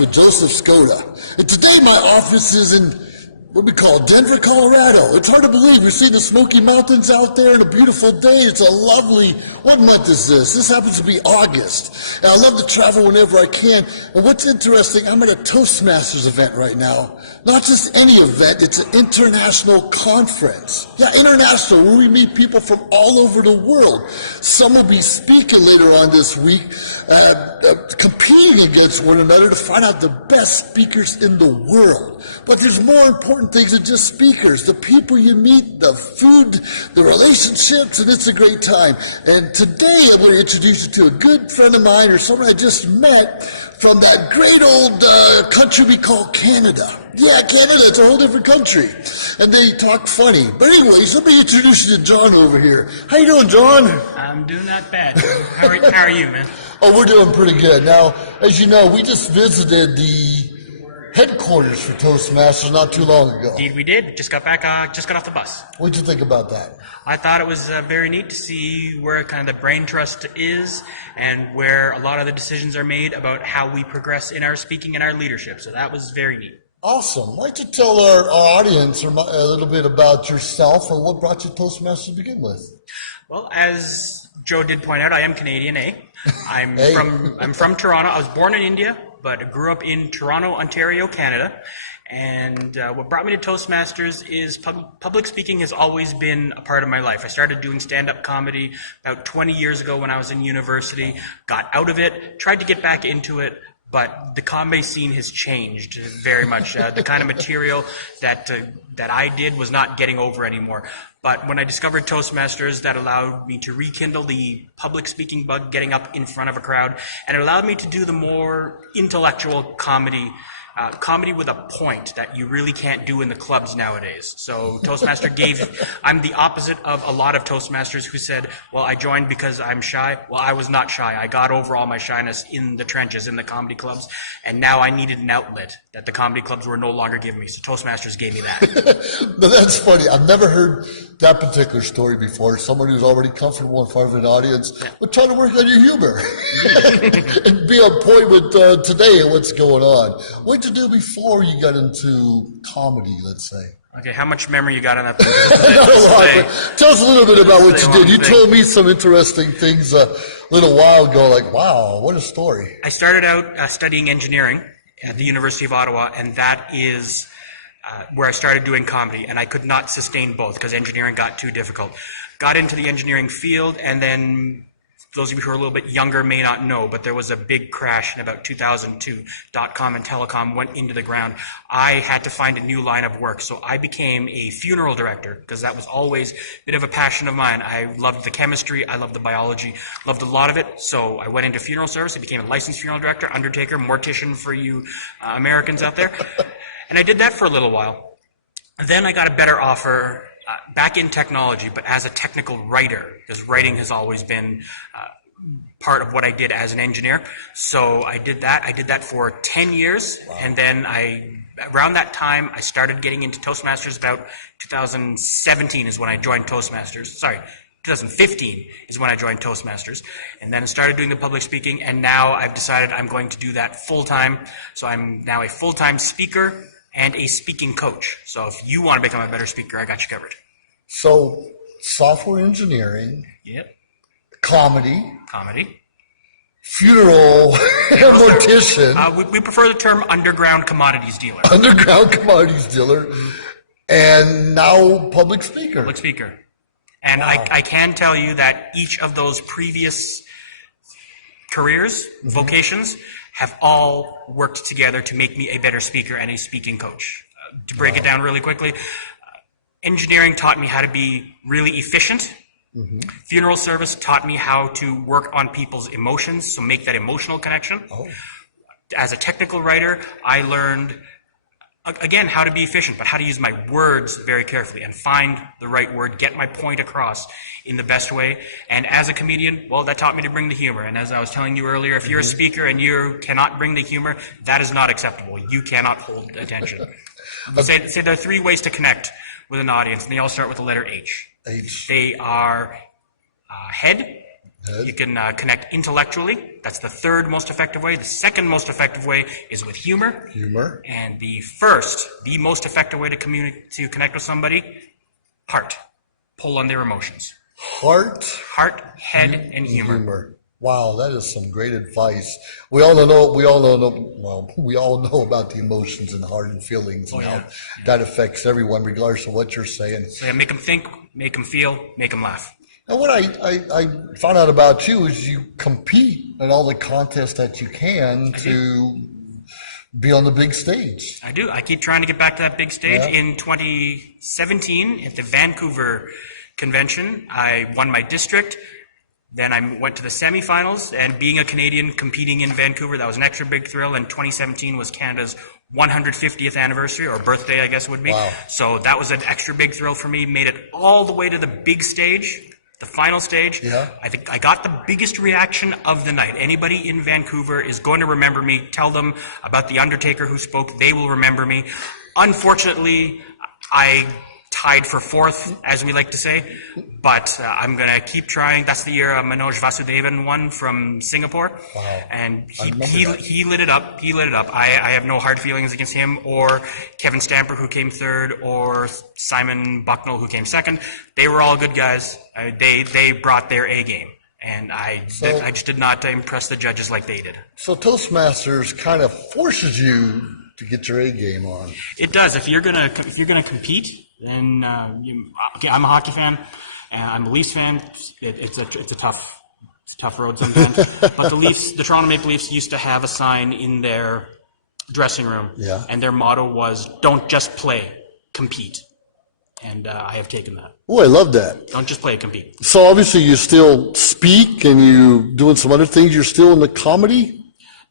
with Joseph Skoda. And today my office is in what we call Denver, Colorado. It's hard to believe. You're seeing the Smoky Mountains out there and a beautiful day. It's a lovely, what month is this? This happens to be August. And I love to travel whenever I can. And what's interesting, I'm at a Toastmasters event right now. Not just any event, it's an international conference. Yeah, international, where we meet people from all over the world. Some will be speaking later on this week, competing against one another to find out the best speakers in the world. But there's more important things than just speakers. The people you meet, the food, the relationships, and it's a great time. And today I'm going to introduce you to a good friend of mine or someone I just met from that great old country we call Canada. Yeah, Canada, it's a whole different country. And they talk funny. But anyways, let me introduce you to John over here. How you doing, John? I'm doing not bad. How are you, man? Oh, we're doing pretty good. Now, as you know, we just visited the headquarters for Toastmasters not too long ago. Indeed we did. Just got back, just got off the bus. What'd you think about that? I thought it was very neat to see where kind of the brain trust is and where a lot of the decisions are made about how we progress in our speaking and our leadership. So that was very neat. Awesome. Why don't you tell our audience a little bit about yourself and what brought you to Toastmasters to begin with? Well, as Joe did point out, I am Canadian, eh? I'm from Toronto. I was born in India, but I grew up in Toronto, Ontario, Canada. And what brought me to Toastmasters is public speaking has always been a part of my life. I started doing stand-up comedy about 20 years ago when I was in university, got out of it, tried to get back into it, but the comedy scene has changed very much. The kind of material that I did was not getting over anymore. But when I discovered Toastmasters, that allowed me to rekindle the public speaking bug, getting up in front of a crowd, and it allowed me to do the more intellectual comedy, comedy with a point that you really can't do in the clubs nowadays. So Toastmaster I'm the opposite of a lot of Toastmasters who said, well, I joined because I'm shy. Well, I was not shy. I got over all my shyness in the trenches, in the comedy clubs, and now I needed an outlet that the comedy clubs were no longer giving me. So Toastmasters gave me that. But that's funny. I've never heard that particular story before. Someone who's already comfortable in front of an audience, but trying to work on your humor and be on point with today and what's going on. What'd you do before you got into comedy, let's say? Okay, how much memory you got on that? Tell us a little bit about what you did. You told me some interesting things a little while ago, like, wow, what a story. I started out studying engineering at the University of Ottawa, and that is where I started doing comedy, and I could not sustain both because engineering got too difficult. Got into the engineering field, and then those of you who are a little bit younger may not know, but there was a big crash in about 2002. .com and telecom went into the ground. I had to find a new line of work, so I became a funeral director because that was always a bit of a passion of mine. I loved the chemistry, I loved the biology, loved a lot of it, so I went into funeral service. I became a licensed funeral director, undertaker, mortician for you Americans out there. And I did that for a little while. Then I got a better offer back in technology, but as a technical writer, because writing has always been part of what I did as an engineer. So I did that. I did that for 10 years. Wow. And then around that time, I started getting into Toastmasters. About 2017 is when I joined Toastmasters. Sorry, 2015 is when I joined Toastmasters. And then I started doing the public speaking. And now I've decided I'm going to do that full time. So I'm now a full-time speaker and a speaking coach. So if you want to become a better speaker, I got you covered. So software engineering. Yep. Comedy. Funeral mortician. We prefer the term underground commodities dealer. Underground commodities dealer. And now public speaker. And wow. I can tell you that each of those previous careers, vocations, have all worked together to make me a better speaker and a speaking coach. To break it down really quickly, engineering taught me how to be really efficient. Funeral service taught me how to work on people's emotions, so make that emotional connection. As a technical writer, I learned, again, how to be efficient, but how to use my words very carefully and find the right word, get my point across in the best way. And as a comedian, well, that taught me to bring the humor. And as I was telling you earlier, if you're a speaker and you cannot bring the humor, that is not acceptable. You cannot hold attention. Say there are 3 ways to connect with an audience, and they all start with the letter H. They are head, You can connect intellectually. That's the third most effective way. The second most effective way is with humor. Humor. And the most effective way to connect with somebody, heart. Pull on their emotions. Heart, head, and humor. Wow, that is some great advice. We all know about the emotions and heart and feelings now. Yeah. That affects everyone, regardless of what you're saying. So yeah, make them think, make them feel, make them laugh. And what I found out about you is you compete in all the contests that you can to be on the big stage. I do. I keep trying to get back to that big stage. Yeah. In 2017, at the Vancouver Convention, I won my district. Then I went to the semifinals, and being a Canadian competing in Vancouver, that was an extra big thrill. And 2017 was Canada's 150th anniversary, or birthday, I guess it would be. Wow. So that was an extra big thrill for me. Made it all the way to the big stage, the final stage. Yeah. I think I got the biggest reaction of the night. Anybody in Vancouver is going to remember me. Tell them about the Undertaker who spoke. They will remember me. Unfortunately, I tied for fourth, as we like to say, but I'm going to keep trying. That's the year Manoj Vasudevan won from Singapore. Wow. And he lit it up. He lit it up. I have no hard feelings against him, or Kevin Stamper, who came third, or Simon Bucknell, who came second. They were all good guys. They brought their A game. And I just did not impress the judges like they did. So Toastmasters kind of forces you to get your A game on. It does. If you're gonna compete, then I'm a hockey fan. I'm a Leafs fan. It's a tough road sometimes. But the Toronto Maple Leafs used to have a sign in their dressing room, yeah, and their motto was "Don't just play, compete." And I have taken that. Oh, I love that. Don't just play, compete. So obviously you still speak and you doing some other things. You're still in the comedy?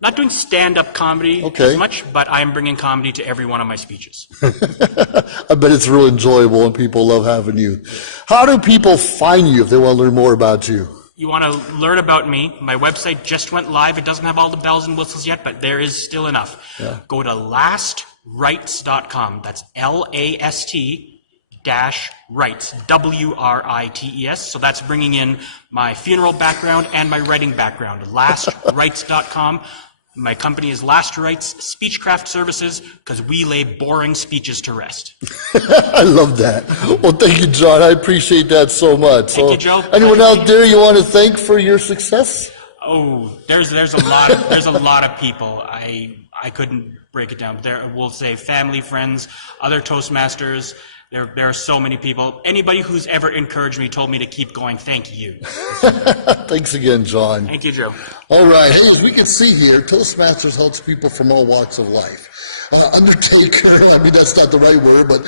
Not doing stand-up comedy as much, but I'm bringing comedy to every one of my speeches. I bet it's real enjoyable and people love having you. How do people find you if they want to learn more about you? You want to learn about me, my website just went live. It doesn't have all the bells and whistles yet, but there is still enough. Yeah. Go to lastwrites.com. That's LAST-Writes, WRITES. So that's bringing in my funeral background and my writing background. Lastwrites.com. My company is Last Writes Speechcraft Services, because we lay boring speeches to rest. I love that. Well, thank you, John. I appreciate that so much. Thank you, Joe. Anyone out there you want to thank for your success? Oh, there's a lot of people. I couldn't break it down. We'll say family, friends, other Toastmasters. There are so many people. Anybody who's ever encouraged me, told me to keep going, thank you. Thanks again, John. Thank you, Joe. All right. Hey, as we can see here, Toastmasters helps people from all walks of life. Undertaker, I mean, that's not the right word, but,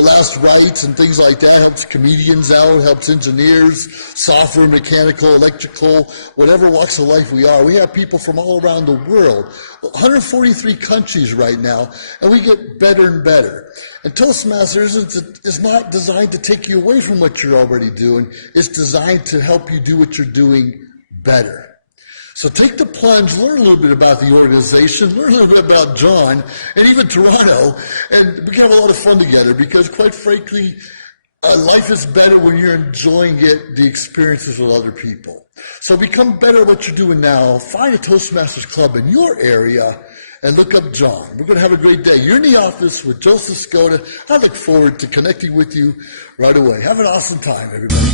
last rites and things like that helps comedians out, helps engineers, software, mechanical, electrical, whatever walks of life we are. We have people from all around the world, 143 countries right now, and we get better and better. And Toastmasters is not designed to take you away from what you're already doing. It's designed to help you do what you're doing better. So take the plunge, learn a little bit about the organization, learn a little bit about John, and even Toronto, and we can have a lot of fun together, because quite frankly, life is better when you're enjoying the experiences with other people. So become better at what you're doing now. Find a Toastmasters club in your area and look up John. We're going to have a great day. You're in the office with Joseph Skoda. I look forward to connecting with you right away. Have an awesome time, everybody.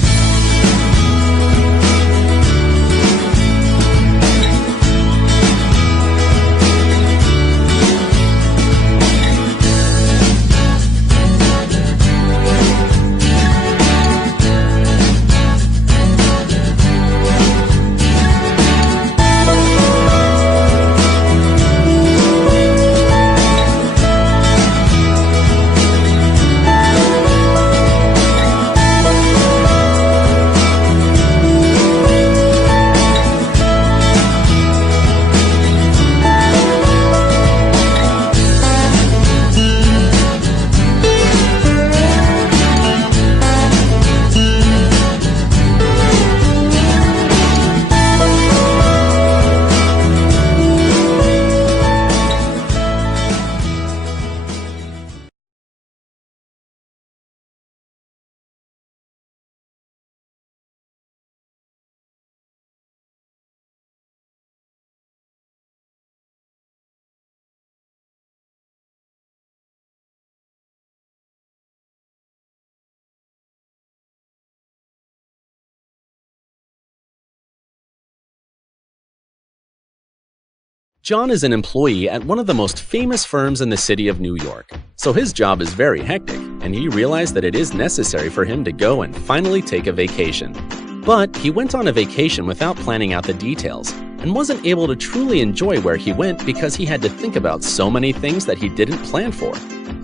John is an employee at one of the most famous firms in the city of New York, so his job is very hectic, and he realized that it is necessary for him to go and finally take a vacation. But he went on a vacation without planning out the details, and wasn't able to truly enjoy where he went because he had to think about so many things that he didn't plan for.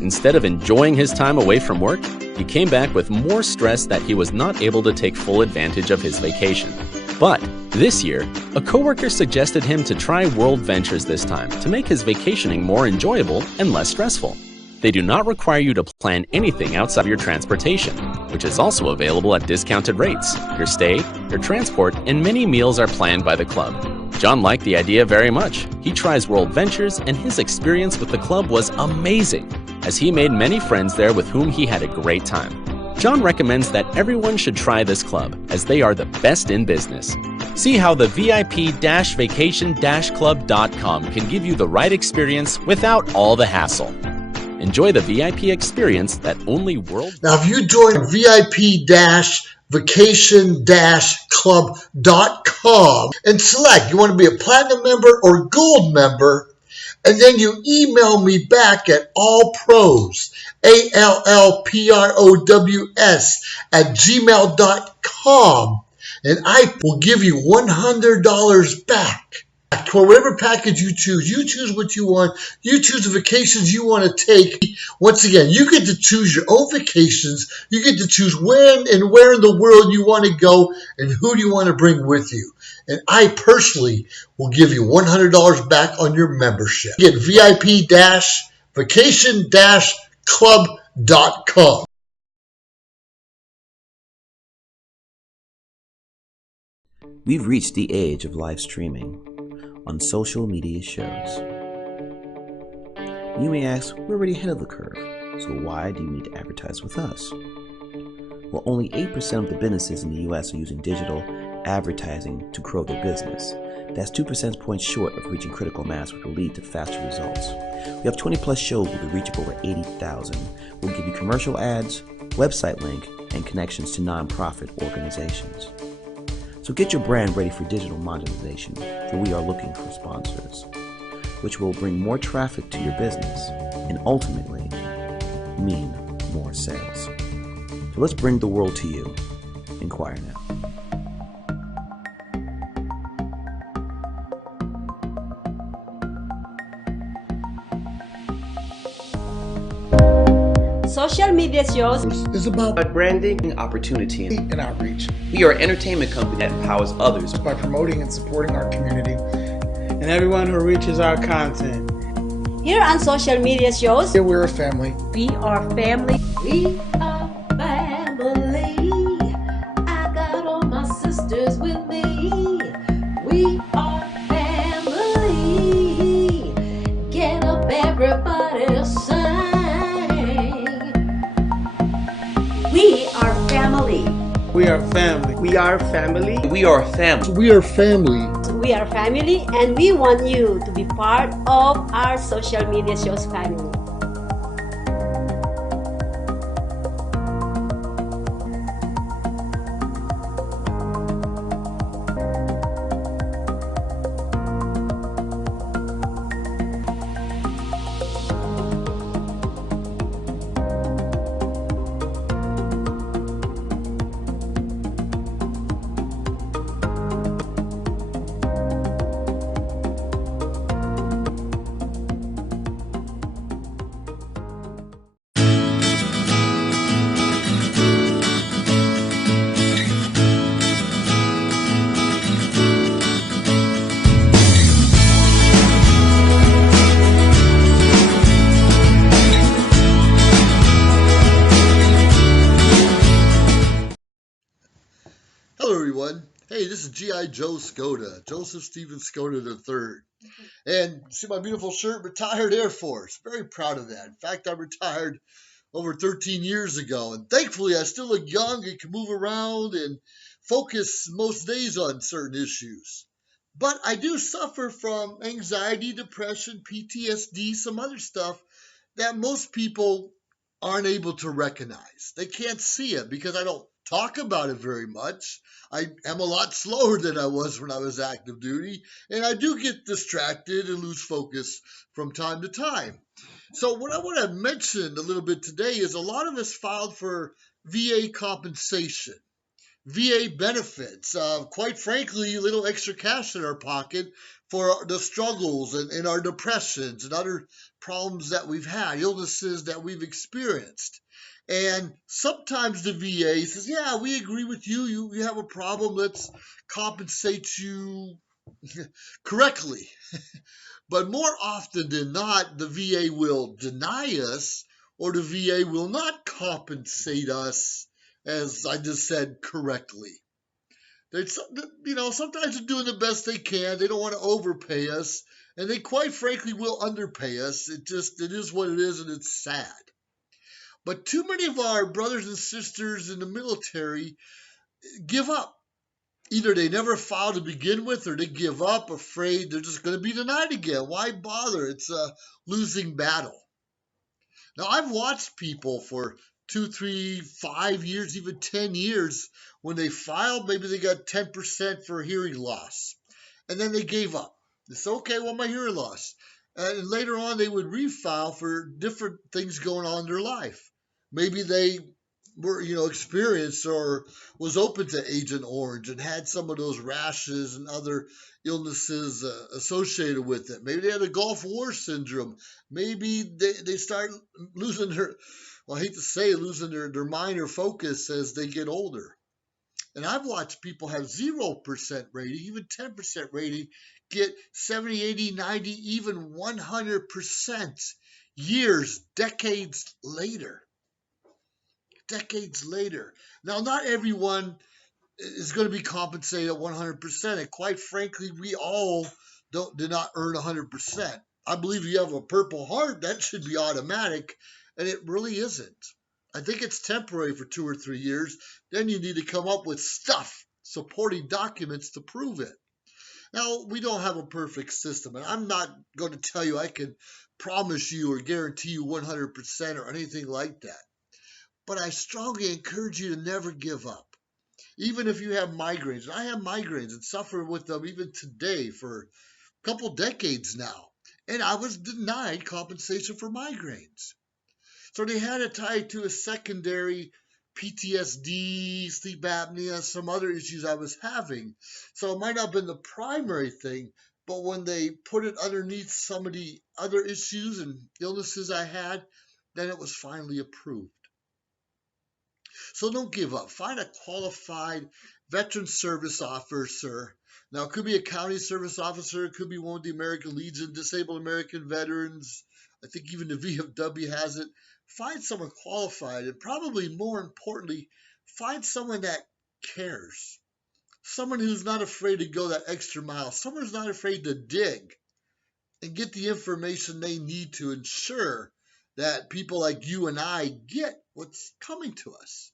Instead of enjoying his time away from work, he came back with more stress that he was not able to take full advantage of his vacation. But this year, a coworker suggested him to try World Ventures this time to make his vacationing more enjoyable and less stressful. They do not require you to plan anything outside of your transportation, which is also available at discounted rates. Your stay, your transport, and many meals are planned by the club. John liked the idea very much. He tries World Ventures, and his experience with the club was amazing, as he made many friends there with whom he had a great time. John recommends that everyone should try this club, as they are the best in business. See how the VIP-vacation-club.com can give you the right experience without all the hassle. Enjoy the VIP experience that only World... Now, if you join VIP-vacation-club.com and select you want to be a platinum member or gold member, and then you email me back at allpros, ALLPROWS @gmail.com, and I will give you $100 back. For whatever package you choose what you want, you choose the vacations you want to take. Once again, you get to choose your own vacations, you get to choose when and where in the world you want to go, and who do you want to bring with you. And I personally will give you $100 back on your membership. Get VIP-vacation-club.com. We've reached the age of live streaming on social media shows. You may ask, we're already ahead of the curve, so why do you need to advertise with us? Well, only 8% of the businesses in the US are using digital advertising to grow their business. That's 2 percentage points short of reaching critical mass, which will lead to faster results. We have 20 plus shows with a reach of over 80,000. We'll give you commercial ads, website link, and connections to nonprofit organizations. So get your brand ready for digital monetization, for we are looking for sponsors, which will bring more traffic to your business and ultimately mean more sales. So let's bring the world to you. Inquire now. Social media shows is about branding and opportunity and outreach. We are an entertainment company that empowers others by promoting and supporting our community and everyone who reaches our content. Here on social media shows, Here we're a family. We are family. We are family. I got all my sisters with me. We are family. Get up, everybody, sing. We are family. We are family. We are family. We are family. We are family. We are family, and we want you to be part of our social media shows family. Hello, everyone. Hey, this is G.I. Joe Skoda, Joseph Stephen Skoda III. And see my beautiful shirt, retired Air Force. Very proud of that. In fact, I retired over 13 years ago. And thankfully, I still look young and can move around and focus most days on certain issues. But I do suffer from anxiety, depression, PTSD, some other stuff that most people aren't able to recognize. They can't see it because I don't talk about it very much. I am a lot slower than I was when I was active duty, and I do get distracted and lose focus from time to time. So what I want to mention a little bit today is a lot of us filed for VA compensation. VA benefits, quite frankly, a little extra cash in our pocket for the struggles and our depressions and other problems that we've had, illnesses that we've experienced. And sometimes the VA says, yeah, we agree with you. You have a problem. Let's compensate you correctly. But more often than not, the VA will deny us or the VA will not compensate us, as I just said, correctly. Sometimes they're doing the best they can. They don't want to overpay us, and they quite frankly will underpay us. It is what it is, and it's sad. But too many of our brothers and sisters in the military give up. Either they never filed to begin with, or they give up, afraid they're just going to be denied again. Why bother? It's a losing battle. Now, I've watched people for 2, 3, 5 years, even 10 years, when they filed, maybe they got 10% for hearing loss. And then they gave up. They said, okay, well, my hearing loss. And later on, they would refile for different things going on in their life. Maybe they were, experienced or was open to Agent Orange and had some of those rashes and other illnesses associated with it. Maybe they had a Gulf War syndrome. Maybe they start losing I hate to say losing their mind or focus as they get older. And I've watched people have 0% rating, even 10% rating, get 70, 80, 90, even 100% years, decades later. Decades later. Now, not everyone is going to be compensated at 100%. And quite frankly, we all did not earn 100%. I believe you have a Purple Heart, that should be automatic, and it really isn't. I think it's temporary for 2 or 3 years. Then you need to come up with stuff, supporting documents to prove it. Now, we don't have a perfect system, and I'm not going to tell you I can promise you or guarantee you 100% or anything like that. But I strongly encourage you to never give up. Even if you have migraines. I have migraines and suffer with them even today for a couple decades now. And I was denied compensation for migraines. So they had it tied to a secondary PTSD, sleep apnea, some other issues I was having. So it might not have been the primary thing, but when they put it underneath some of the other issues and illnesses I had, then it was finally approved. So don't give up. Find a qualified veteran service officer. Now, it could be a county service officer. It could be one of the American Legion, Disabled American Veterans. I think even the VFW has it. Find someone qualified, and probably more importantly, find someone that cares. Someone who's not afraid to go that extra mile. Someone who's not afraid to dig and get the information they need to ensure that people like you and I get what's coming to us.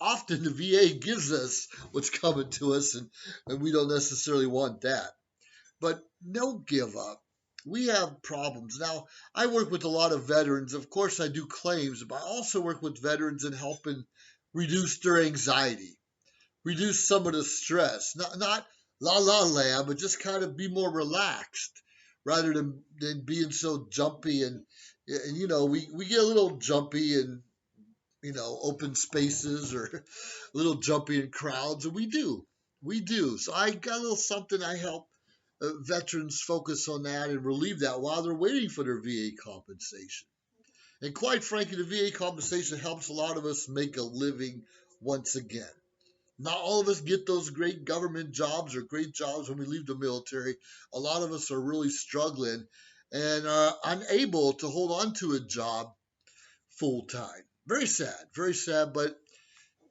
Often the VA gives us what's coming to us, and we don't necessarily want that. But don't give up. We have problems. Now, I work with a lot of veterans. Of course, I do claims, but I also work with veterans in helping reduce their anxiety, reduce some of the stress. Not la land, but just kind of be more relaxed rather than being so jumpy. And we get a little jumpy in, open spaces or a little jumpy in crowds, and we do. So I got a little something. I help veterans focus on that and relieve that while they're waiting for their VA compensation. And quite frankly, the VA compensation helps a lot of us make a living once again. Not all of us get those great government jobs or great jobs when we leave the military. A lot of us are really struggling and are unable to hold on to a job full time. Very sad, but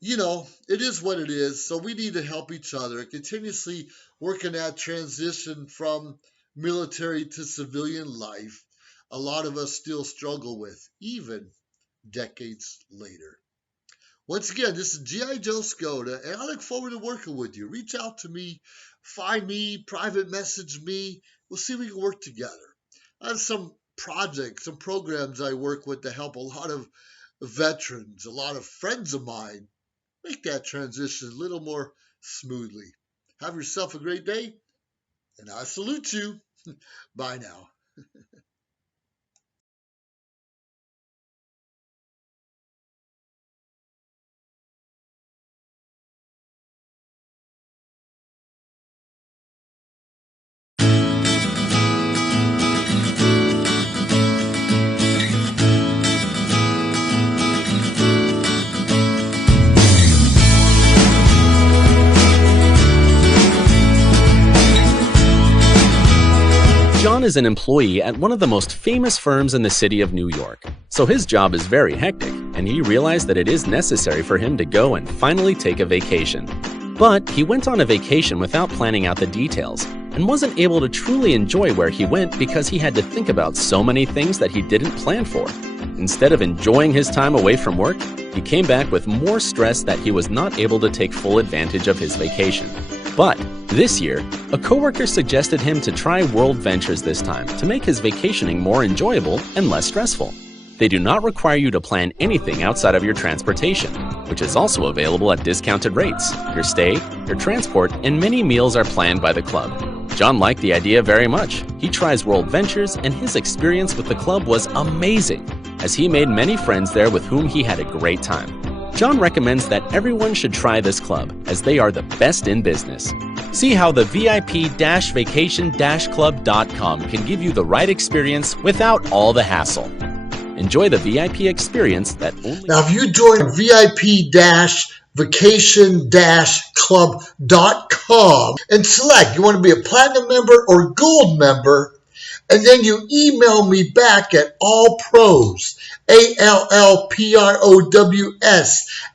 it is what it is. So we need to help each other, continuously working that transition from military to civilian life. A lot of us still struggle with, even decades later. Once again, this is G.I. Joe Skoda, and I look forward to working with you. Reach out to me, find me, private message me. We'll see if we can work together. I have some projects, some programs I work with to help a lot of veterans, a lot of friends of mine make that transition a little more smoothly. Have yourself a great day, and I salute you. Bye now. John is an employee at one of the most famous firms in the city of New York, so his job is very hectic, and he realized that it is necessary for him to go and finally take a vacation. But he went on a vacation without planning out the details, and wasn't able to truly enjoy where he went because he had to think about so many things that he didn't plan for. Instead of enjoying his time away from work, he came back with more stress that he was not able to take full advantage of his vacation. But this year, a coworker suggested him to try World Ventures this time to make his vacationing more enjoyable and less stressful. They do not require you to plan anything outside of your transportation, which is also available at discounted rates. Your stay, your transport, and many meals are planned by the club. John liked the idea very much. He tries World Ventures, and his experience with the club was amazing, as he made many friends there with whom he had a great time. John recommends that everyone should try this club, as they are the best in business. See how the VIP-vacation-club.com can give you the right experience without all the hassle. Enjoy the VIP experience that only... Now, if you join VIP-vacation-club.com and select you want to be a platinum member or gold member, and then you email me back at allpros, ALLPROWS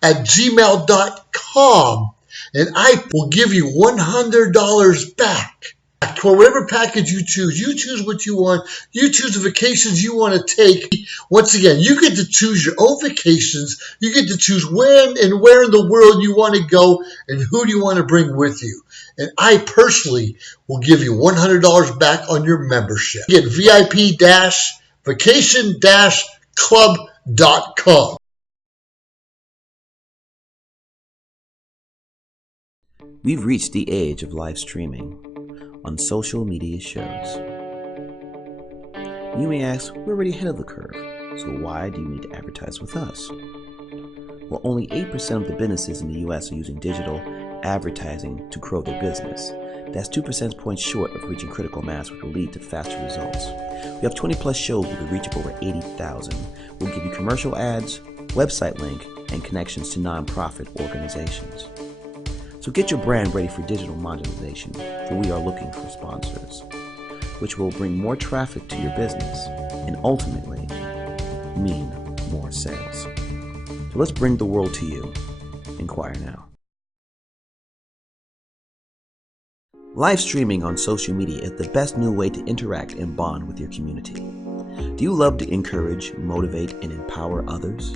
@gmail.com, and I will give you $100 back for whatever package you choose. You choose what you want. You choose the vacations you want to take. Once again, you get to choose your own vacations. You get to choose when and where in the world you want to go and who do you want to bring with you. And I personally will give you $100 back on your membership. Get VIP-vacation-club.com. We've reached the age of live streaming on social media shows. You may ask, we're already ahead of the curve, so why do you need to advertise with us? Well, only 8% of the businesses in the US are using digital advertising to grow their business. That's 2 percentage points short of reaching critical mass, which will lead to faster results. We have 20 plus shows with a reach of over 80,000. We'll give you commercial ads, website link, and connections to nonprofit organizations. So get your brand ready for digital monetization, for we are looking for sponsors, which will bring more traffic to your business and ultimately mean more sales. So let's bring the world to you. Inquire now. Live streaming on social media is the best new way to interact and bond with your community. Do you love to encourage, motivate, and empower others,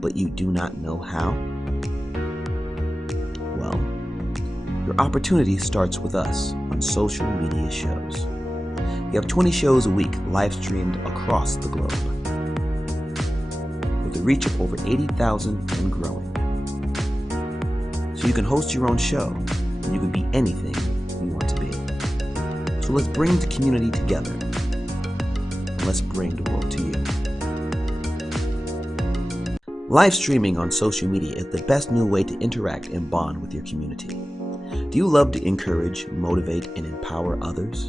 but you do not know how? Well, your opportunity starts with us on social media shows. We have 20 shows a week live streamed across the globe, with a reach of over 80,000 and growing. So you can host your own show, and you can be anything you want to be. So let's bring the community together, and let's bring the world to you. Live streaming on social media is the best new way to interact and bond with your community. Do you love to encourage, motivate, and empower others,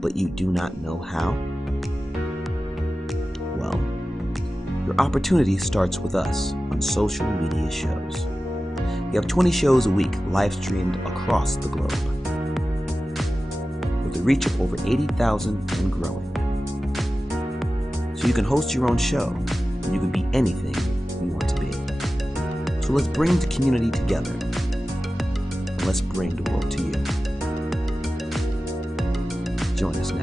but you do not know how? Well, your opportunity starts with us on social media shows. We have 20 shows a week live streamed across the globe, with a reach of over 80,000 and growing. So you can host your own show, and you can be anything you want to be. So let's bring the community together, and let's bring the world to you. Join us now.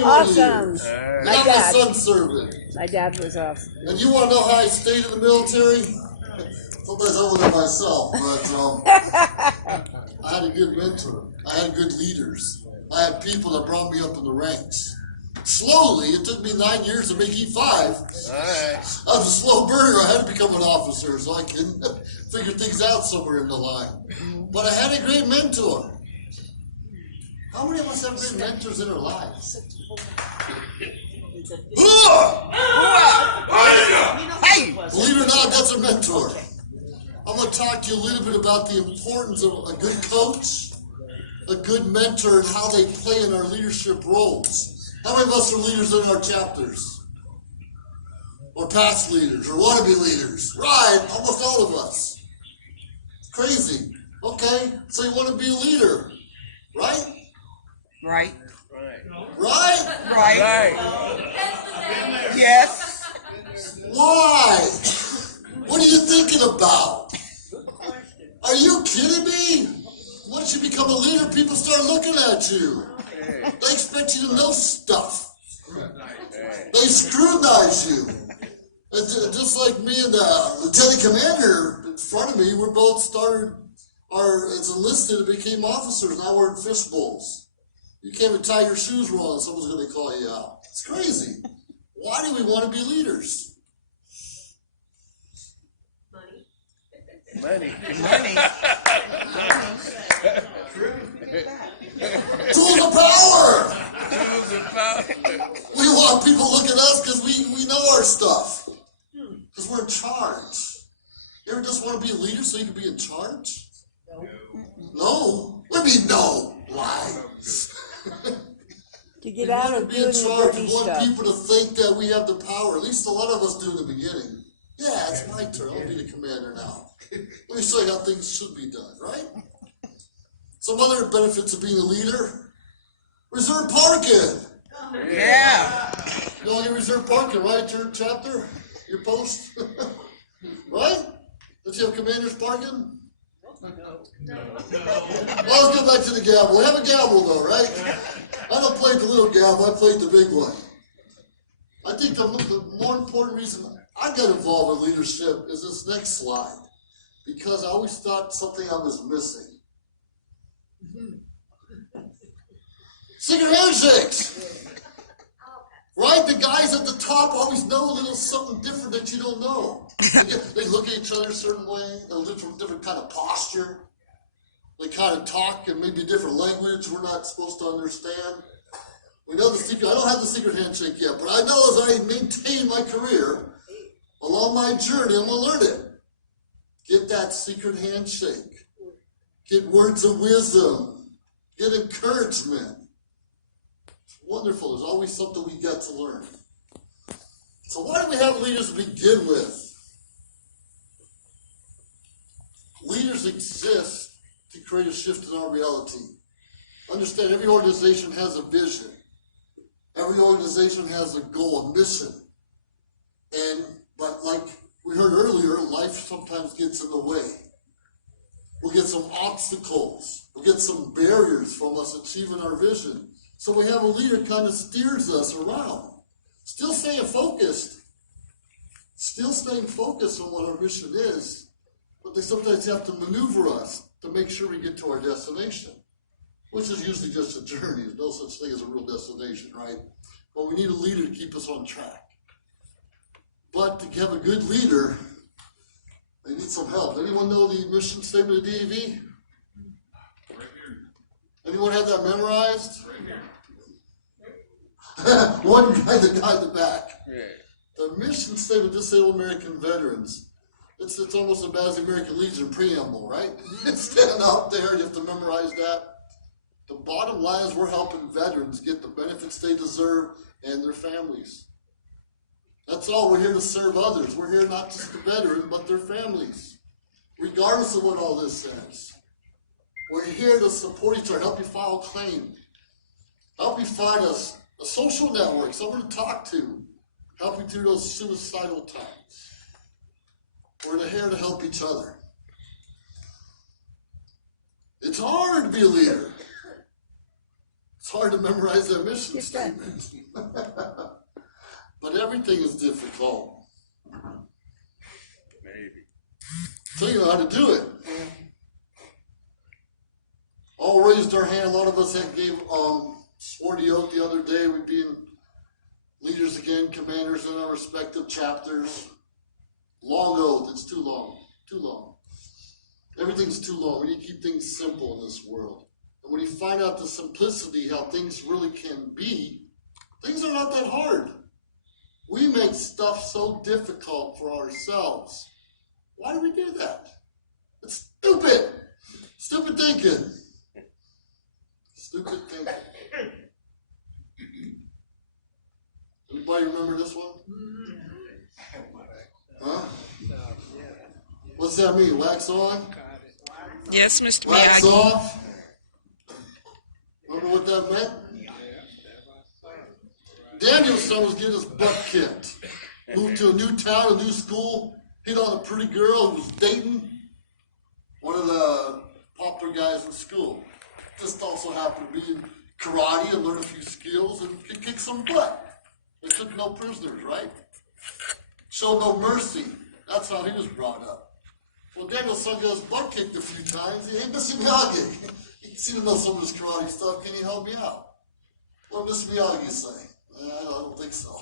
Awesome. Years. My I'm a dad. son servant. My dad was awesome. And you want to know how I stayed in the military? Sometimes I wonder myself, but I had a good mentor. I had good leaders. I had people that brought me up in the ranks. Slowly, it took me 9 years to make E5. All right. I was a slow burner. I had to become an officer so I can figure things out somewhere in the line. But I had a great mentor. How many of us have great mentors in our lives? Hey! Believe it or not, that's a mentor. I'm going to talk to you a little bit about the importance of a good coach, a good mentor, and how they play in our leadership roles. How many of us are leaders in our chapters? Or past leaders, or wannabe leaders? Right, almost all of us. It's crazy. Okay, so you want to be a leader, right? Right. Right? Right. Yes. Why? What are you thinking about? Are you kidding me? Once you become a leader, people start looking at you. They expect you to know stuff. They scrutinize you. And just like me and the lieutenant commander in front of me, we're both started as enlisted and became officers. Now we're in fishbowls. You can't even tie your shoes wrong, someone's going to call you out. It's crazy. Why do we want to be leaders? Money. Tools of power! We want people to look at us because we know our stuff. Because we're in charge. You ever just want to be a leader so you can be in charge? No? What do you mean no? Why? To get out of be in doing charge. the We dirty want stuff. people to think that we have the power. At least a lot of us do in the beginning. Yeah, it's my turn. I'll be the commander now. Let me show you how things should be done, right? Some other benefits of being a leader. Reserve parking. Yeah. You all get reserve parking, right? Your chapter? Your post? Right? Don't you have commander's parking? No. Well, let's go back to the gavel. We have a gavel though, right? I don't play the little gavel, I played the big one. I think the more important reason I got involved in leadership is this next slide. Because I always thought something I was missing. Secret handshakes! Right? The guys at the top always know a little something different that you don't know. They look at each other a certain way. They'll do different kind of posture. They kind of talk in maybe different language we're not supposed to understand. We know the secret. I don't have the secret handshake yet, but I know as I maintain my career, along my journey, I'm going to learn it. Get that secret handshake. Get words of wisdom. Get encouragement. Wonderful. There's always something we got to learn. So why do we have leaders to begin with? Leaders exist to create a shift in our reality. Understand, every organization has a vision. Every organization has a goal, a mission. But like we heard earlier, life sometimes gets in the way. We'll get some obstacles. We'll get some barriers from us achieving our vision. So we have a leader kind of steers us around. Still staying focused. Still staying focused on what our mission is. But they sometimes have to maneuver us to make sure we get to our destination. Which is usually just a journey. There's no such thing as a real destination, right? But we need a leader to keep us on track. But to have a good leader, they need some help. Anyone know the mission statement of DAV? Right here. Anyone have that memorized? Right here. One guy, the guy in the back. Yeah. The mission statement of Disabled American Veterans. It's almost as bad as the American Legion preamble, right? Stand out there, you have to memorize that. The bottom line is we're helping veterans get the benefits they deserve and their families. That's all. We're here to serve others. We're here not just the veterans, but their families, regardless of what all this says. We're here to support each other, help you file a claim, help you find a social network, someone to talk to, help you through those suicidal times. We're here to help each other. It's hard to be a leader. It's hard to memorize their mission statement. But everything is difficult. Maybe. So you know how to do it. all raised our hand. A lot of us swore the oath the other day. We'd be leaders again, commanders in our respective chapters. Long oath. It's too long. Too long. Everything's too long. We need to keep things simple in this world. And when you find out the simplicity, how things really can be, things are not that hard. We make stuff so difficult for ourselves. Why do we do that? It's stupid. Stupid thinking. Stupid thinking. Anybody remember this one? Huh? What's that mean? Wax on? Yes, Mr. Wax Miyagi. off? Remember what that meant? Daniel's son was getting his butt kicked. Moved to a new town, a new school, hit on a pretty girl who was dating one of the popular guys in school. Just also happened to be in karate and learn a few skills and could kick some butt. They took no prisoners, right? Showed no mercy. That's how he was brought up. Well, Daniel's son got his butt kicked a few times. Hey, Mr. Miyagi, you seem to know some of this karate stuff. Can you help me out? What did Mr. Miyagi say? I don't think so.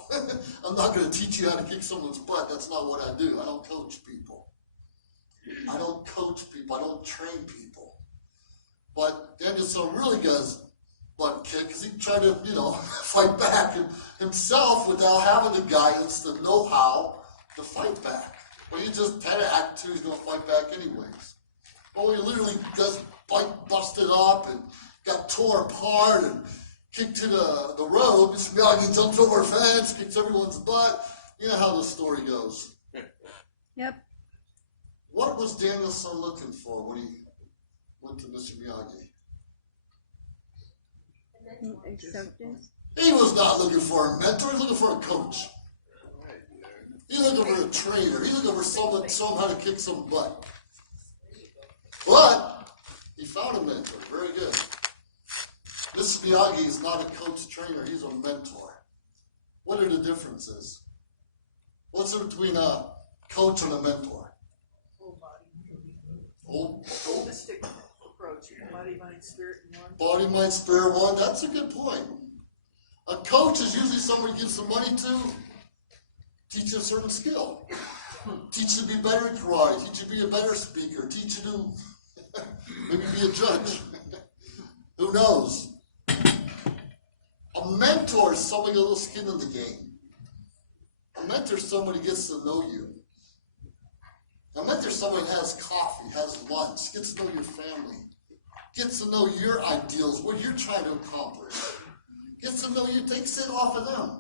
I'm not going to teach you how to kick someone's butt. That's not what I do. I don't coach people. I don't coach people. I don't train people. But Daniel's son really got his butt kicked because he tried to, fight back himself without having the guidance, the know-how to fight back. Well, he just had an attitude he's going to fight back anyways. Well, he literally just busted up and got torn apart and kicked to the road. Mr. Miyagi jumped over a fence, kicks everyone's butt. You know how the story goes. Yep. What was Daniel's son looking for when he went to Mr. Miyagi? Acceptance. He was not looking for a mentor. He was looking for a coach. He was looking for a trainer. He was looking for someone to show him how to kick some butt. But he found a mentor. Very good. Mr. Miyagi is not a coach trainer. He's a mentor. What are the differences? What's the difference between a coach and a mentor? Holistic approach. Body, mind, spirit in one. Body, mind, spirit one. That's a good point. A coach is usually somebody you give some money to, teach you a certain skill. Teach you to be better at karate. Teach you to be a better speaker. Teach you to maybe be a judge. Who knows? A mentor is somebody with a little skin in the game. A mentor is somebody who gets to know you. A mentor is somebody who has coffee, has lunch, gets to know your family, gets to know your ideals, what you're trying to accomplish, gets to know you, takes it off of them.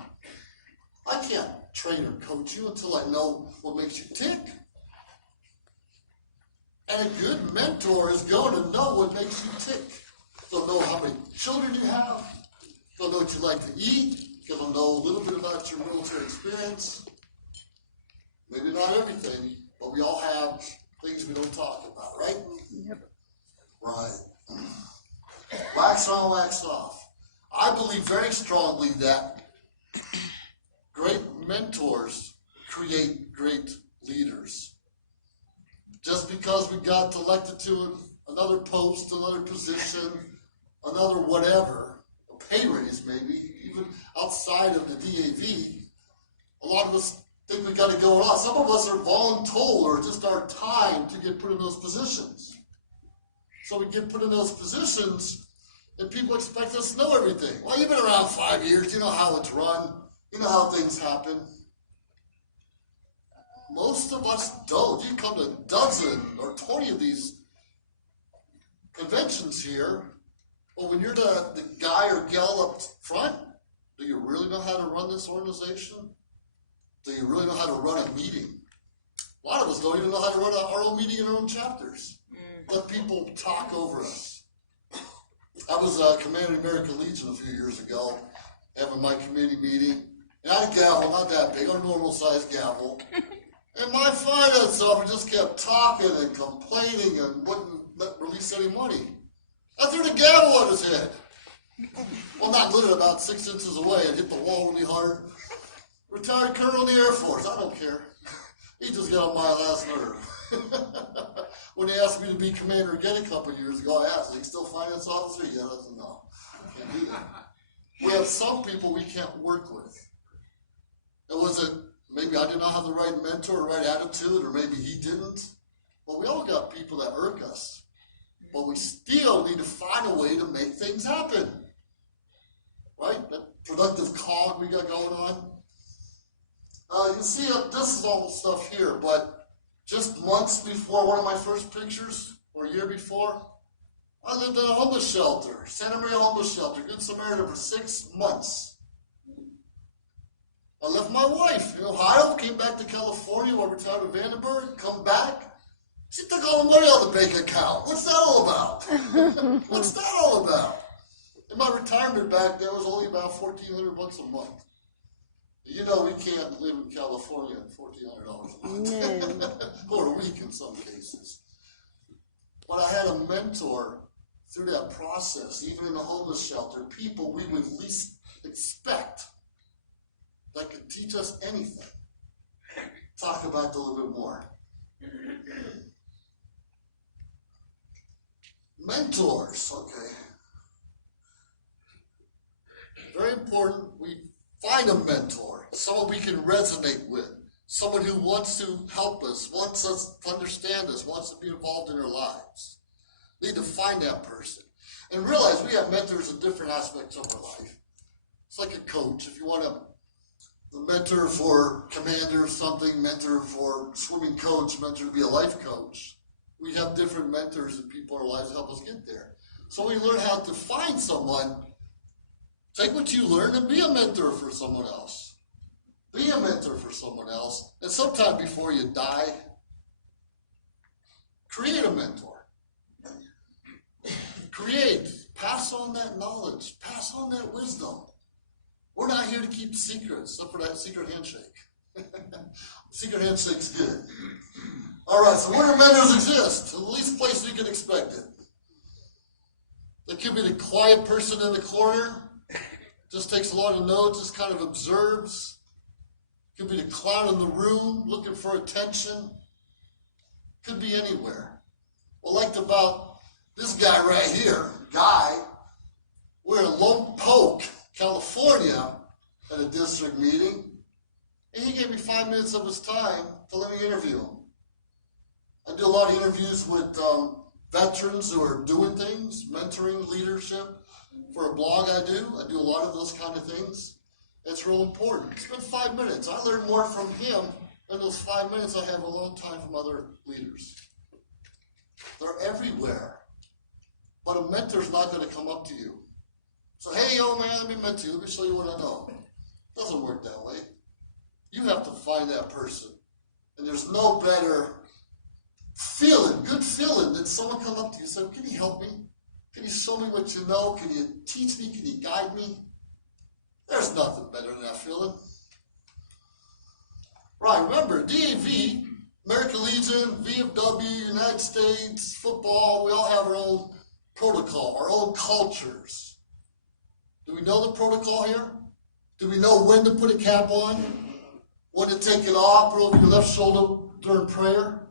I can't train or coach you until I know what makes you tick. And a good mentor is going to know what makes you tick. They'll know how many children you have. They'll know what you like to eat. They'll know a little bit about your military experience. Maybe not everything, but we all have things we don't talk about, right? Yep. Right. Wax on, wax off. I believe very strongly that great mentors create great leaders. Just because we got elected to another post, another position, another whatever, a pay raise maybe, even outside of the DAV, a lot of us think we got to go on. Some of us are voluntold or just our time to get put in those positions. So we get put in those positions and people expect us to know everything. Well, you've been around 5 years, you know how it's run, you know how things happen. Most of us don't. You come to a dozen or 20 of these conventions here, but when you're the guy or gal up front, do you really know how to run this organization? Do you really know how to run a meeting? A lot of us don't even know how to run our own meeting in our own chapters. Let people talk over us. I was commanding American Legion a few years ago, having my committee meeting, and I had a gavel, not that big, our normal sized gavel. And my finance officer just kept talking and complaining and wouldn't release any money. I threw the gavel on his head. Well, not literally, about 6 inches away, and hit the wall really hard. Retired colonel in the Air Force, I don't care. He just got on my last nerve. when they asked me to be commander again a couple of years ago, I asked, are you still finance officer? Yeah, I said, no, I can't do that. We have some people we can't work with. It wasn't, maybe I did not have the right mentor or right attitude, or maybe he didn't. But we all got people that irk us. But we still need to find a way to make things happen. Right? That productive cog we got going on. You see, this is all the stuff here, but just months before one of my first pictures, or a year before, I lived in a homeless shelter, Santa Maria homeless shelter, Good Samaritan, for 6 months. I left my wife in Ohio, came back to California, went retired to Vandenberg, come back. She took all the money out of the bank account. What's that all about? What's that all about? And my retirement back there was only about $1,400 a month. You know we can't live in California at $1,400 a month. No. Or a week in some cases. But I had a mentor through that process, even in the homeless shelter, people we would least expect that could teach us anything. Talk about that a little bit more. Mentors, okay. Very important, we find a mentor, someone we can resonate with, someone who wants to help us, wants us to understand us, wants to be involved in our lives. Need to find that person. And realize we have mentors in different aspects of our life. It's like a coach. If you want a mentor for commander or something, mentor for swimming coach, mentor to be a life coach, we have different mentors and people in our lives help us get there. So we learn how to find someone. Take what you learn and be a mentor for someone else. Be a mentor for someone else. And sometime before you die, create a mentor. Pass on that knowledge, pass on that wisdom. We're not here to keep secrets, except for that secret handshake. Secret handshake's good. All right, so where do mentors exist? In the least place you can expect it. There could be the quiet person in the corner, just takes a lot of notes, just kind of observes. Could be the clown in the room looking for attention. Could be anywhere. Well, like about this guy right here, we're in Lone Poke, California, at a district meeting, and he gave me 5 minutes of his time to let me interview him. I do a lot of interviews with veterans who are doing things, mentoring, leadership. For a blog I do a lot of those kind of things. It's real important. It's been 5 minutes. I learned more from him in those 5 minutes I have a long time from other leaders. They're everywhere. But a mentor's not going to come up to you. So, hey, old man, let me mentor you. Let me show you what I know. It doesn't work that way. You have to find that person. And there's no better feeling, good feeling, than someone come up to you and say, can you help me? Can you show me what you know? Can you teach me? Can you guide me? There's nothing better than that feeling. Right, remember, DAV, American Legion, VFW, United States, football, we all have our own protocol, our own cultures. Do we know the protocol here? Do we know when to put a cap on? When to take it off, put over your left shoulder during prayer?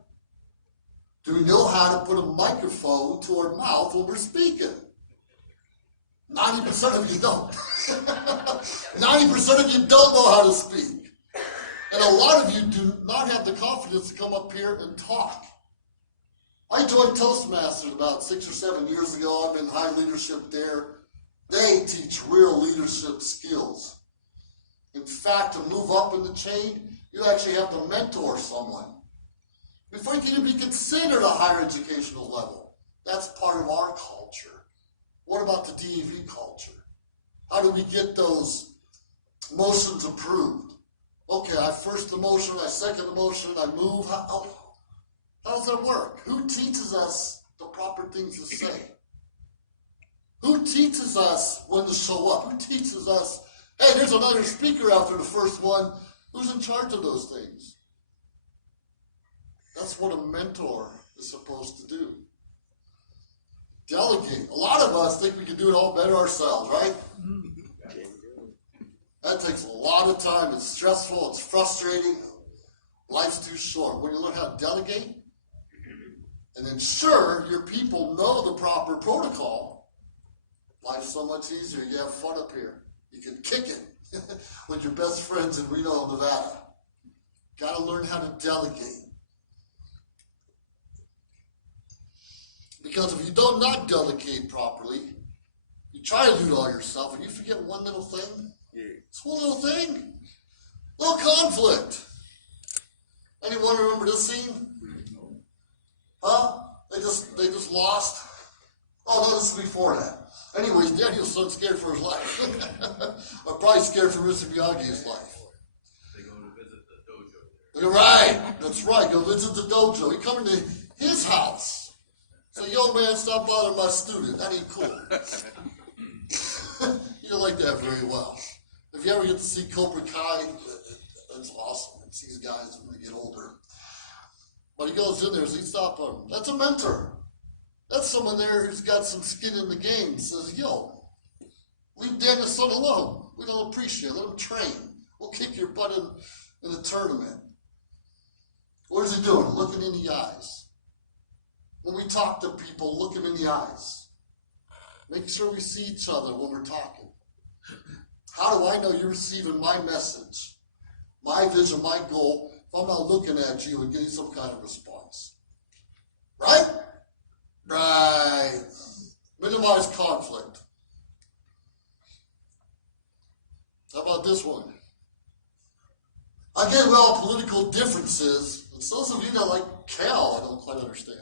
Do we know how to put a microphone to our mouth when we're speaking? 90% of you don't. 90% of you don't know how to speak. And a lot of you do not have the confidence to come up here and talk. I joined Toastmasters about 6 or 7 years ago. I'm in high leadership there. They teach real leadership skills. In fact, to move up in the chain, you actually have to mentor someone before you can even be considered a higher educational level. That's part of our culture. What about the DAV culture? How do we get those motions approved? Okay, I first the motion, I second the motion, I move. How does that work? Who teaches us the proper things to say? Who teaches us when to show up? Who teaches us, hey, there's another speaker after the first one. Who's in charge of those things? That's what a mentor is supposed to do. Delegate. A lot of us think we can do it all better ourselves, right? That takes a lot of time. It's stressful. It's frustrating. Life's too short. When you learn how to delegate, and ensure your people know the proper protocol, life's so much easier. You have fun up here. You can kick it with your best friends in Reno, Nevada. Got to learn how to delegate. Because if you do not delegate properly, you try to do it all yourself, and you forget one little thing. It's one little thing. Little conflict. Anyone remember this scene? Huh? They just lost. Oh no, this is before that. Anyways, Daniel's so scared for his life. Or probably scared for Mr. Miyagi's life. They go to visit the dojo. You're right. That's right. Go visit the dojo. He come into his house. Say, yo man, stop bothering my student. That ain't cool. You don't like that very well. If you ever get to see Cobra Kai, that's awesome. It's these guys when they get older. But he goes in there, so he stops him. That's a mentor. That's someone there who's got some skin in the game. He says, yo, leave Daniel's son alone. We don't appreciate it. Let him train. We'll kick your butt in the tournament. What is he doing? Looking in the eyes. When we talk to people, look them in the eyes. Make sure we see each other when we're talking. How do I know you're receiving my message, my vision, my goal, if I'm not looking at you and getting some kind of response? Right? Right. Minimize conflict. How about this one? I get well political differences, and those of you that like Cal, I don't quite understand.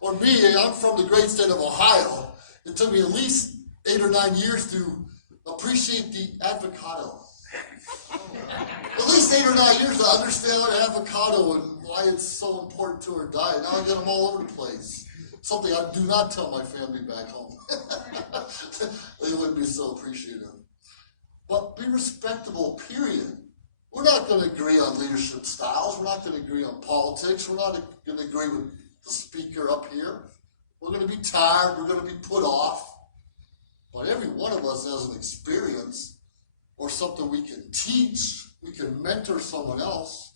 Or me, I'm from the great state of Ohio. It took me at least 8 or 9 years to appreciate the avocado. At least 8 or 9 years to understand what avocado and why it's so important to our diet. Now I get them all over the place. Something I do not tell my family back home. They wouldn't be so appreciative. But be respectable, period. We're not going to agree on leadership styles. We're not going to agree on politics. We're not going to agree with the speaker up here. We're going to be tired. We're going to be put off. But every one of us has an experience or something we can teach. We can mentor someone else.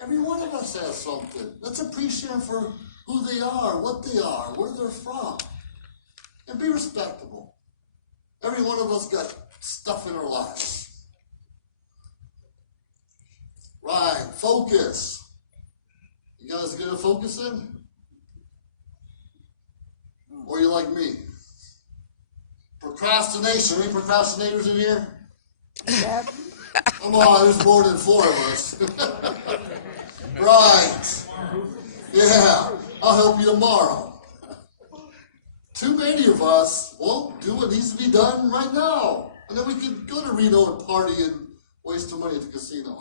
Every one of us has something. Let's appreciate them for who they are, what they are, where they're from. And be respectable. Every one of us got stuff in our lives. Right, focus. You guys good at focusing? Or you like me? Procrastination. Any procrastinators in here? Yep. Come on, there's more than 4 of us. Right. Yeah, I'll help you tomorrow. Too many of us won't do what needs to be done right now. And then we could go to Reno and party and waste the money at the casino.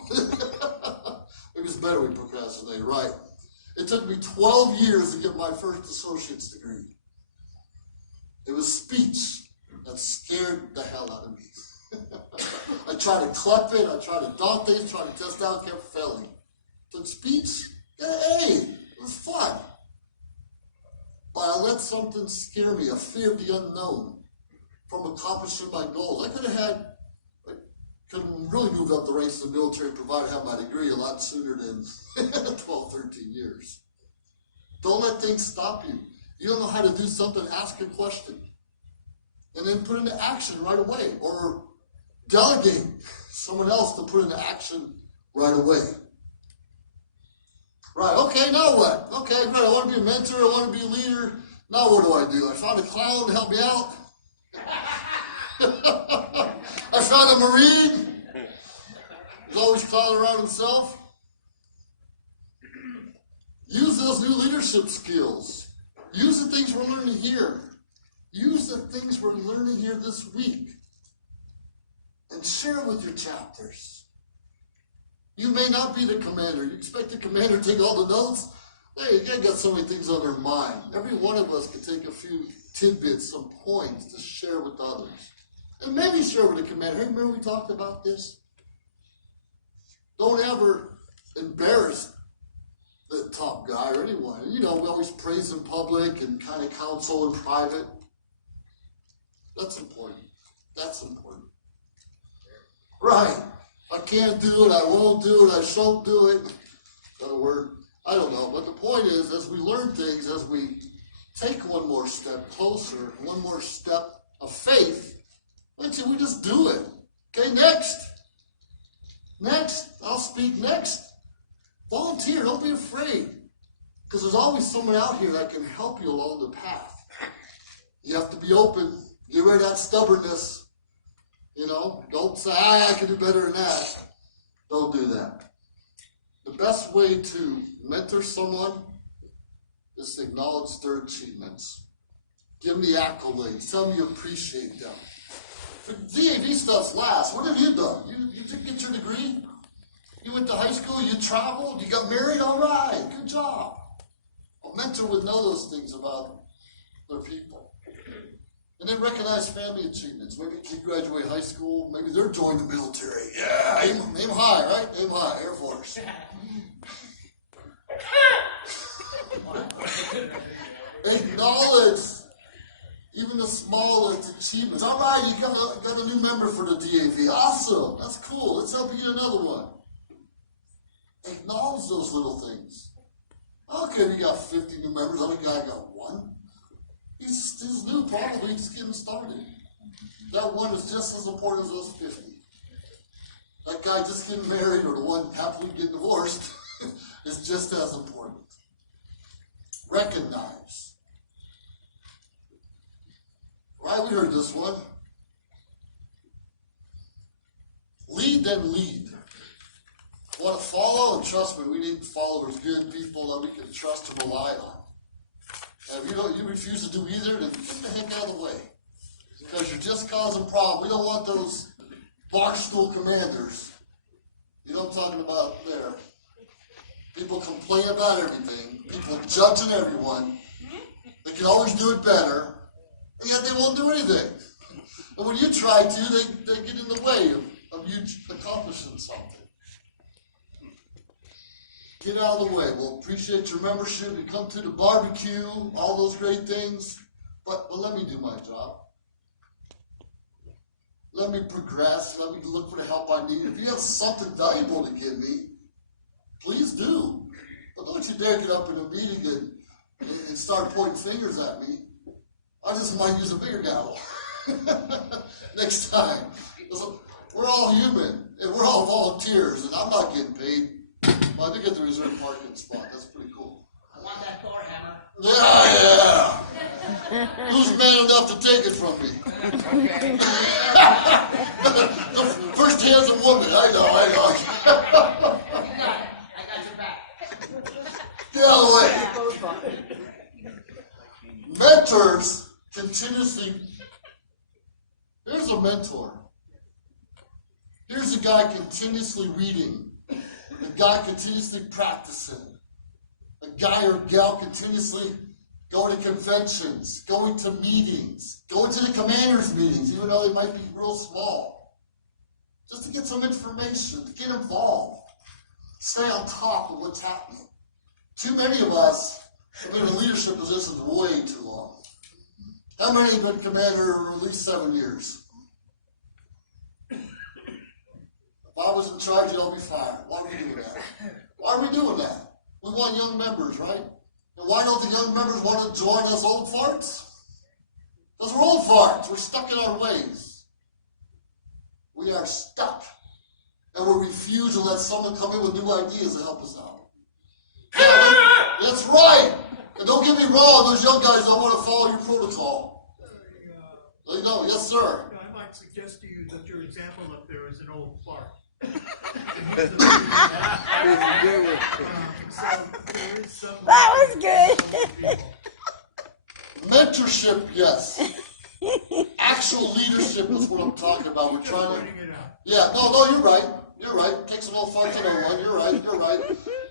Maybe it's better we procrastinate, right? It took me 12 years to get my first associate's degree. It was speech that scared the hell out of me. I tried to clep it, I tried to daunt things, tried to test out, kept failing. Took speech, got an A. It was fun. But I let something scare me, a fear of the unknown, from accomplishing my goals. I could have really moved up the ranks of the military, provided I had my degree a lot sooner than 12, 13 years. Don't let things stop you. You don't know how to do something, ask a question. And then put into action right away. Or delegate someone else to put into action right away. Right, okay, now what? Okay, great, I want to be a mentor, I want to be a leader. Now what do? I found a clown to help me out. I found a Marine. He's always clowning around himself. Use those new leadership skills. Use the things we're learning here. Use the things we're learning here this week. And share it with your chapters. You may not be the commander. You expect the commander to take all the notes? Hey, you got so many things on their mind. Every one of us can take a few tidbits, some points to share with others. And maybe share with the commander. Hey, remember we talked about this? Don't ever embarrass the top guy or anyone. You know, we always praise in public and kind of counsel in private. That's important. That's important. Right. I can't do it. I won't do it. I shan't do it. Another word. I don't know, but the point is, as we learn things, as we take one more step closer, one more step of faith, until we just do it. Okay, next. I'll speak next. Volunteer, don't be afraid. Because there's always someone out here that can help you along the path. You have to be open. Get rid of that stubbornness. Don't say, I can do better than that. Don't do that. The best way to mentor someone is to acknowledge their achievements. Give them the accolades. Tell them you appreciate them. The DAV stuff's last. What have you done? You did get your degree? You went to high school? You traveled? You got married? All right. Good job. A mentor would know those things about their people. And then recognize family achievements. Maybe a kid graduated high school. Maybe they're joining the military. Yeah, aim high, right? Aim high, Air Force. Acknowledge even the smallest achievements. All right, you got a new member for the DAV. Awesome. That's cool. Let's help you get another one. Acknowledge those little things. Okay, we got 50 new members. Other guy got one. He's new, probably just getting started. That one is just as important as those 50. That guy just getting married or the one happily getting divorced is just as important. Recognize. Right, we heard this one. Lead, then lead. Want to follow? And trust me, we need followers, good people that we can trust and rely on. And if you refuse to do either, then get the heck out of the way. Because you're just causing problems. We don't want those barstool commanders. You know what I'm talking about there. People complain about everything. People judging everyone. They can always do it better. And yet they won't do anything. And when you try to, they get in the way of you accomplishing something. Get out of the way. We'll appreciate your membership. You come to the barbecue, all those great things. But let me do my job. Let me progress. Let me look for the help I need. If you have something valuable to give me, please do. But don't you dare get up in a meeting and start pointing fingers at me. I just might use a bigger gavel next time. We're all human, and we're all volunteers, and I'm not getting paid. Well, I do get the reserved parking spot. That's pretty cool. I want that door hammer. Yeah. Who's man enough to take it from me? Okay. The first hand's a woman. I know. You got it. I got your back. Get out of the way. Mentors continuously. Here's a mentor. Here's a guy continuously reading. A guy continuously practicing. A guy or gal continuously going to conventions, going to meetings, going to the commanders' meetings, even though they might be real small. Just to get some information, to get involved. Stay on top of what's happening. Too many of us have been in leadership positions way too long. How many have been commander at least 7 years? If I was in charge, you'd all be fired. Why are we doing that? Why are we doing that? We want young members, right? And why don't the young members want to join us old farts? Because we're old farts. We're stuck in our ways. We are stuck. And we refuse to let someone come in with new ideas to help us out. That's right. And don't get me wrong, those young guys don't want to follow your protocol. They know, yes, sir. I might suggest to you that your example up there is an old fart. That was good. Mentorship, yes. Actual leadership is what I'm talking about. We're trying to. Yeah, no, you're right. You're right. Takes a little fun to know one. You're right.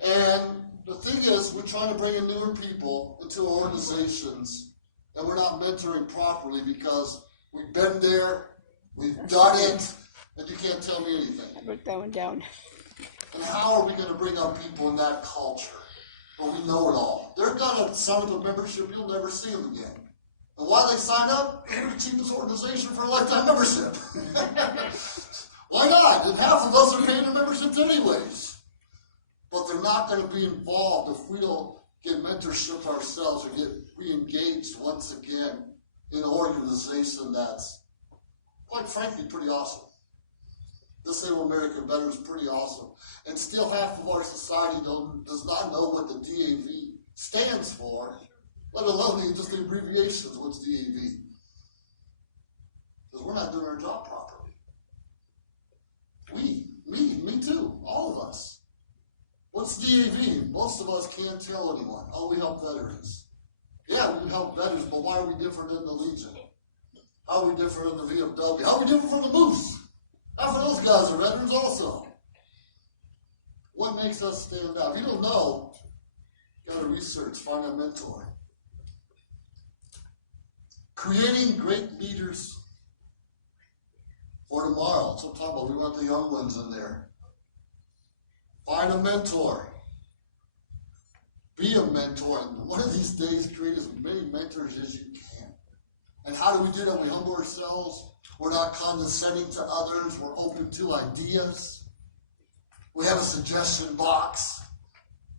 And the thing is, we're trying to bring in newer people into our organizations, and we're not mentoring properly because we've been there, we've done it, and you can't tell me anything. I wrote that one down. And how are we going to bring our people in that culture where we know it all? They're going to sign up a membership, you'll never see them again. And why they sign up? We're the cheapest organization for a lifetime membership. Why not? And half of us are paying the memberships anyways. but they're not going to be involved if we don't get mentorship ourselves or get re-engaged once again in an organization that's, quite frankly, pretty awesome. Disabled American Veterans is pretty awesome. And still half of our society does not know what the DAV stands for, let alone just the abbreviations. What's DAV? Because we're not doing our job properly. Me too, all of us. What's DAV? Most of us can't tell anyone. Oh, we help veterans. Yeah, we help veterans, but why are we different than the Legion? How are we different than the VFW? How are we different from the Moose? Half of those guys are veterans also. What makes us stand out? If you don't know, you gotta research, find a mentor. Creating great leaders for tomorrow. That's what I'm talking about. We want the young ones in there. Find a mentor. Be a mentor. And one of these days, create as many mentors as you can. And how do we do that? We humble ourselves. We're not condescending to others. We're open to ideas. We have a suggestion box.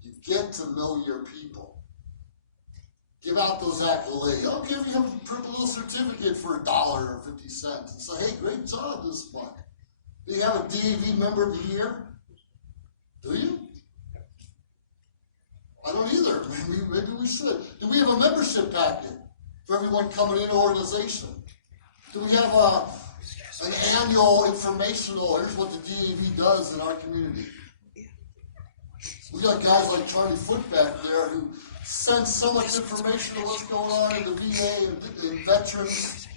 You get to know your people. Give out those accolades. I'll give you a little certificate for $1 or 50 cents. And say, hey, great job this month. Do you have a DAV member of the year? Do you? I don't either. Maybe we should. Do we have a membership packet for everyone coming into the organization? Do we have an annual informational, here's what the DAV does in our community? We got guys like Charlie Foote back there who send so much information on what's going on in the VA and veterans.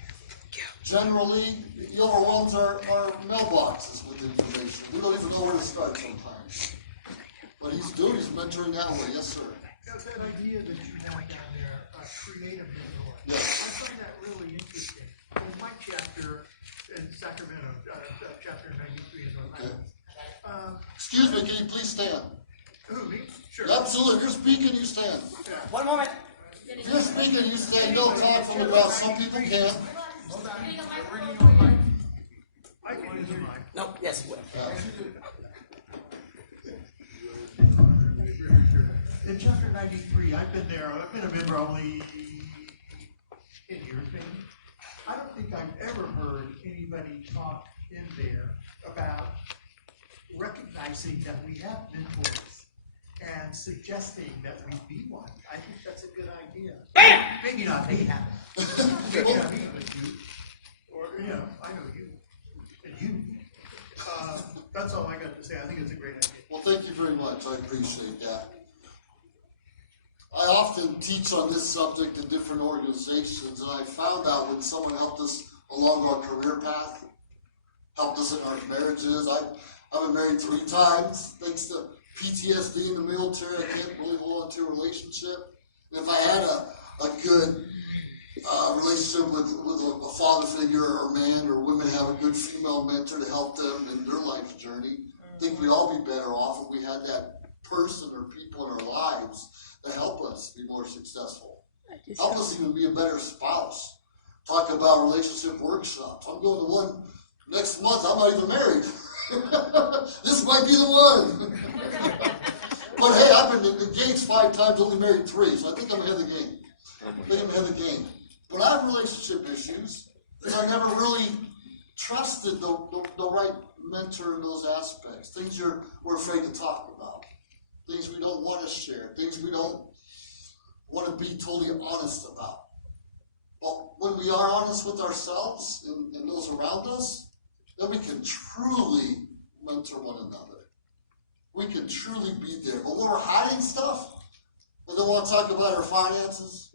Generally, he overwhelms our mailboxes with information. We don't even know where to start sometimes. But he's mentoring that way, yes sir. That idea that you have down there, creative mentor. Yes. I find that really interesting. In my chapter in Sacramento, chapter 93 in North Island. Excuse me, can you please stand? Who, me? Sure. Absolutely. If you're speaking, you stand. Yeah. One moment. If you're speaking, you stand. Don't talk from the ground. Some people can. I can use the mic. No, yes, well. In chapter 93, I've been there. I've been a member only 10 years, maybe. I don't think I've ever heard anybody talk in there about recognizing that we have mentors and suggesting that we be one. I think that's a good idea. Bam! Maybe not me, maybe not me, but you. Or, I know you. And you. That's all I got to say. I think it's a great idea. Well, thank you very much. I appreciate that. I often teach on this subject in different organizations, and I found out when someone helped us along our career path, helped us in our marriages. I've been married 3 times, thanks to PTSD in the military. I can't really hold on to a relationship. And if I had a good relationship with a father figure or man or women have a good female mentor to help them in their life journey, I think we'd all be better off if we had that person or people in our lives that help us be more successful. Help us even be a better spouse. Talk about relationship workshops. I'm going to one next month. I'm not even married. This might be the one. But hey, I've been engaged 5 times, only married 3, so I think I'm ahead of the game. But I have relationship issues because I never really trusted the right mentor in those aspects. Things we're afraid to talk about. Things we don't want to share. Things we don't want to be totally honest about. But when we are honest with ourselves and those around us, then we can truly mentor one another. We can truly be there. But when we're hiding stuff, we don't want to talk about our finances,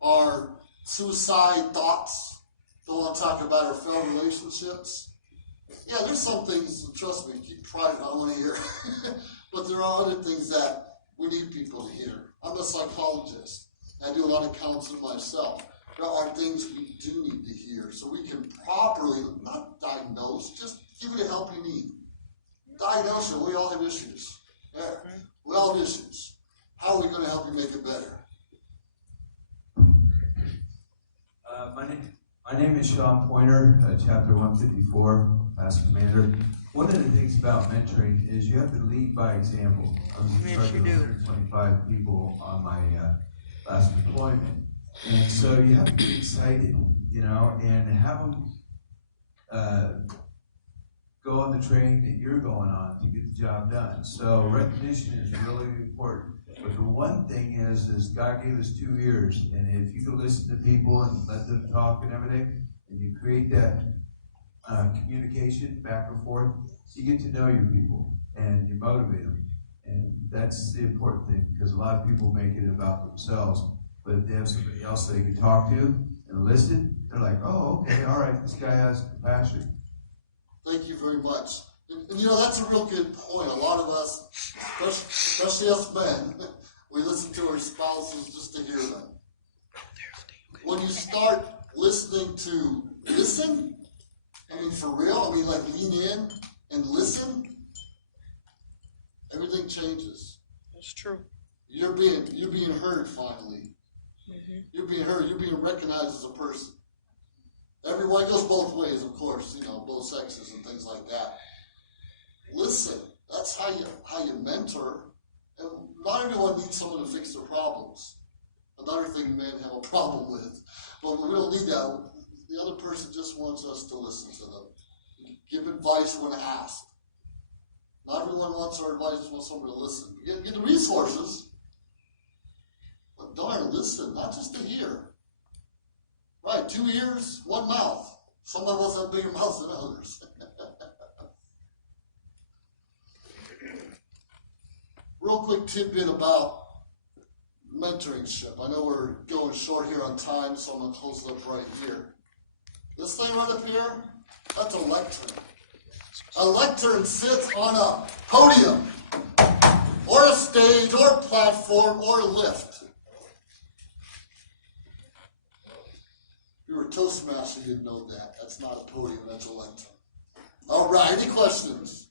our suicide thoughts, don't want to talk about our failed relationships. Yeah, there's some things, trust me, keep private, I don't want to hear. But there are other things that we need people to hear. I'm a psychologist. I do a lot of counseling myself. There are things we do need to hear so we can properly, not diagnose, just give you the help you need. Diagnose it. We all have issues. Yeah, we all have issues. How are we going to help you make it better? My name is Sean Pointer, Chapter 154, Master Commander. One of the things about mentoring is you have to lead by example. I was in charge of 125 people on my last deployment. And so you have to be excited, you know, and have them go on the train that you're going on to get the job done. So recognition is really important. But the one thing is God gave us 2 ears, and if you can listen to people and let them talk and everything, and you create that communication back and forth, you get to know your people and you motivate them. And that's the important thing, because a lot of people make it about themselves. But if they have somebody else they can talk to and listen, they're like, oh, okay, all right, this guy has compassion. Thank you very much. And you know, that's a real good point. A lot of us, especially us men, we listen to our spouses just to hear them. When you start listening to listen, I mean, for real, I mean, like lean in and listen, everything changes. That's true. You're being heard finally. Mm-hmm. You're being heard. You're being recognized as a person. Everyone goes both ways, of course, you know, both sexes and things like that. Listen, that's how you mentor. And not everyone needs someone to fix their problems. Another thing men have a problem with. But we don't need that. The other person just wants us to listen to them. Give advice when asked. Not everyone wants our advice, just wants someone to listen. Get the resources. But darn, listen, not just to hear. Right, 2 ears, 1 mouth. Some of us have bigger mouths than others. Real quick tidbit about mentoringship. I know we're going short here on time, so I'm going to close it up right here. This thing right up here, that's a lectern. A lectern sits on a podium, or a stage, or a platform, or a lift. If you were a Toastmaster, you'd know that. That's not a podium, that's a lectern. All right, any questions?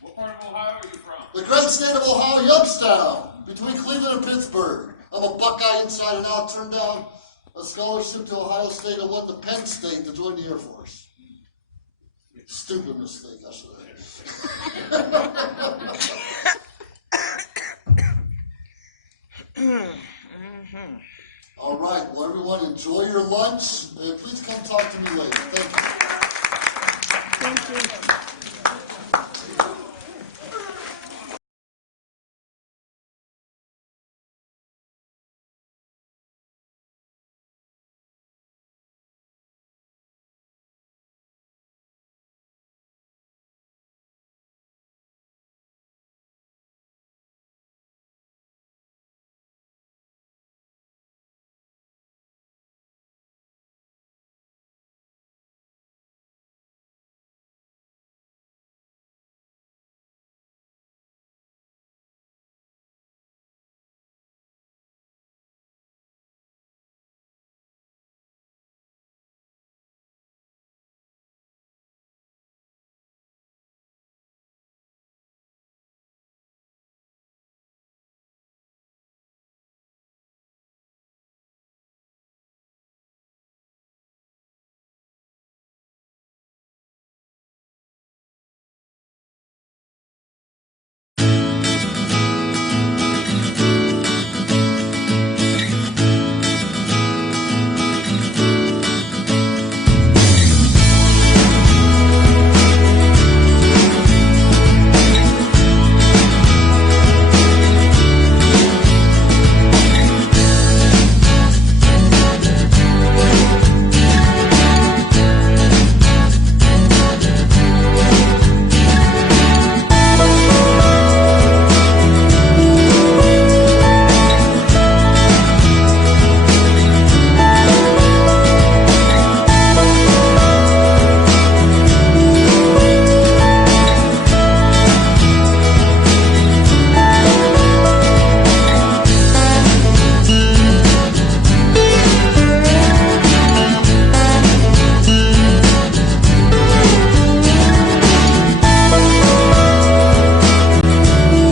What part of Ohio are you from? The great state of Ohio, Youngstown, between Cleveland and Pittsburgh. I'm a Buckeye inside and out, turned down a scholarship to Ohio State and went to Penn State to join the Air Force. Stupid mistake, I should have. All right, well, everyone, enjoy your lunch. Please come talk to me later. Thank you.